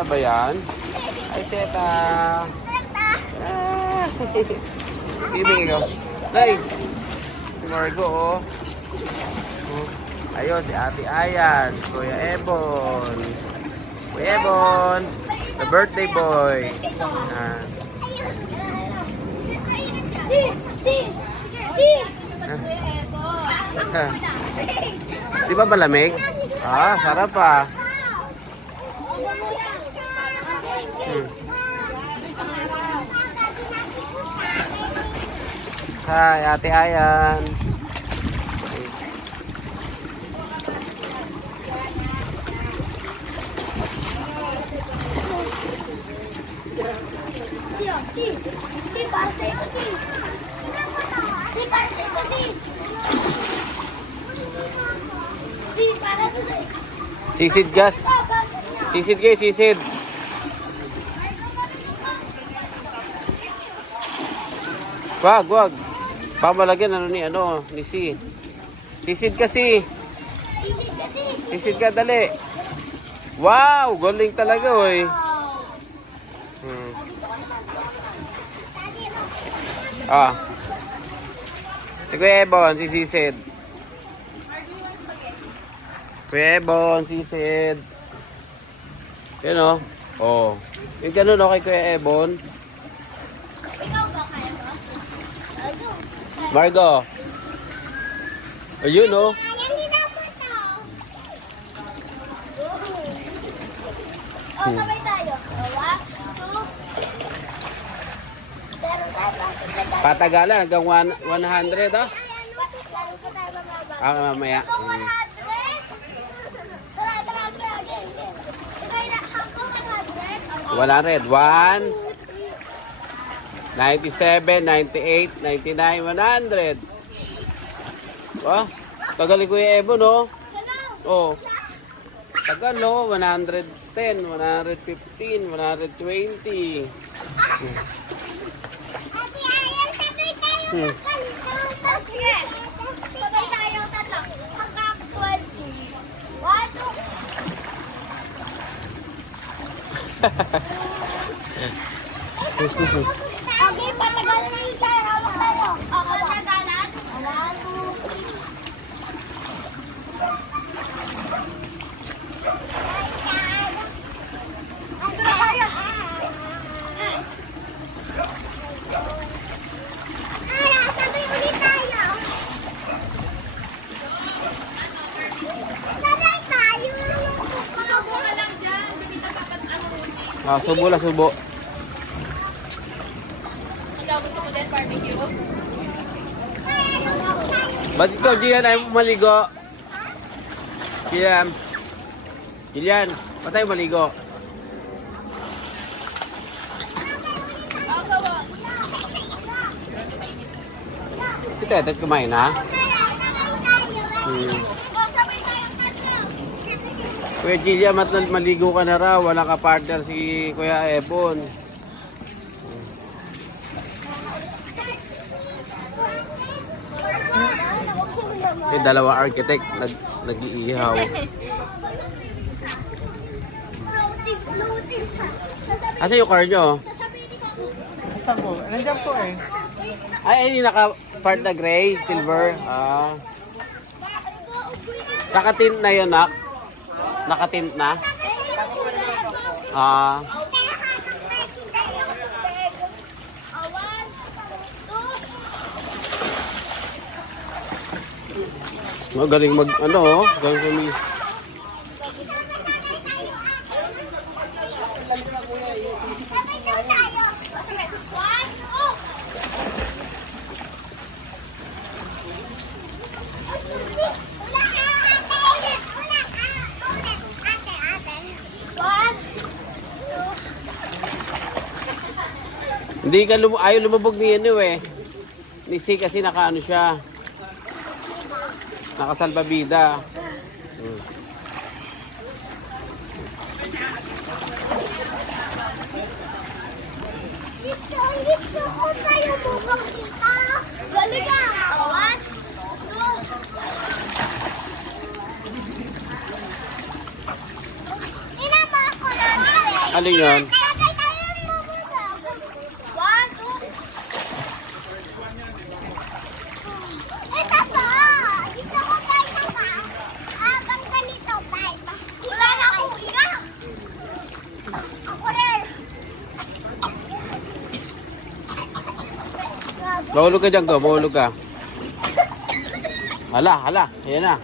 Teta ba yan? Ay, teta. Ah. Bibigay ko. Nay! Si Margo, oh. Ayun, si Ate Ayan. Kuya Ebon. Kuya Ebon. The birthday boy. Ah. Di ba malamig? Ah, sarap ah. Hi, Ate Ayan. Sisid gas. Sisid kayo, sisid. Wag. Pamalagyan ni si. Sisid kasi. Sisid ka, dali. Wow, galing talaga, oy. Ah. Si Kuya Ebon, si Sisid. Kuya Ebon, Sisid. Yun o. Oh. Yung ganun o kay Kuya Ebon. Margo. Ayun o. Sabay tayo. Patagalan hanggang 100 ah. Ah, mamaya. 100. 1, 97, 98, 99, 100. Oh, tagal ni Kuya Ebon, no? Oh. Tagal, no? 110, 115, 120. Sige. Sabay tayo tatlo. Hanggang 20. 1, 2. Okay, patagalan na tayo. Hawak tayo. Ako, patagalan. 1, 2. Ah, subo lang, subo. Gusto mo din barbecue? Ba't ikaw, Gian, ay maligo? Jillian, ba't tayo maligo? Si Tetet kumain na? Kuya Jillian, maligo ka na raw. Wala ka partner si Kuya Ebon. Yung dalawa architect nag-iihaw. Asa yung car nyo? Saan po? Nandiyan po eh. Ay, yung naka-part na gray, silver. Ah. Nakatint na yun, nak? Nakatint na? Ah. Magaling galing kami. Hindi ka ayaw lumabog ni eh. Ni C kasi nakaano siya. Nakasalbabida. Dito ko tayo bukang kita. Galing ka. 1, 2. Inaba ko na. Alin yun? One, two. Ito to. Dito ko tayo pa. Habang ganito, five. Wala na akong iyak. Ako rin. Mahulog ka dyan ko, mahulog ka. Hala, hala. Ayan na.